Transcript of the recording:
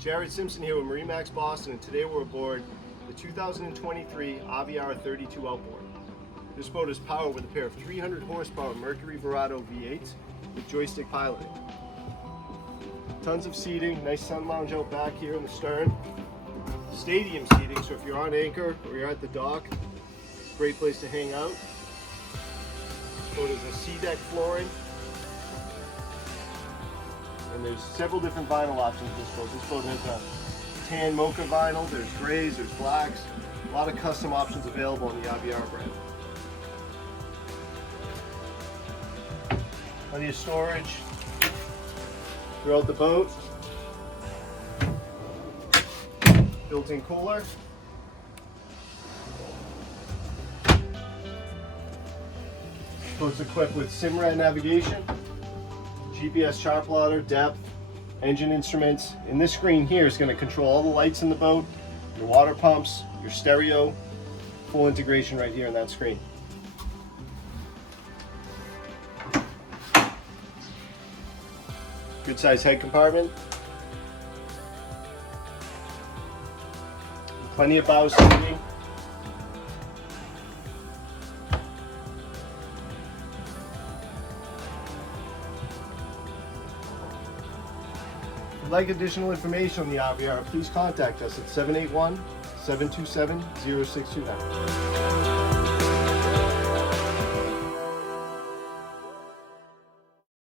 Jared Simpson here with MarineMax Boston, and today we're aboard the 2023 Aviara AV32 Outboard. This boat is powered with a pair of 300 horsepower Mercury Verado V8s with joystick piloting. Tons of seating, nice sun lounge out back here in the stern. Stadium seating, so if you're on anchor or you're at the dock, great place to hang out. This boat has a C-deck flooring. And there's several different vinyl options in this boat. This boat has a tan mocha vinyl, there's grays, there's blacks. A lot of custom options available on the Aviara brand. Plenty of storage throughout the boat. Built-in cooler. Boat's equipped with Simrad navigation, GPS chart plotter, depth, engine instruments. And this screen here is going to control all the lights in the boat, your water pumps, your stereo, full integration right here in that screen. Good size head compartment. Plenty of bow seating. If you'd like additional information on the Aviara, please contact us at 781-727-0629.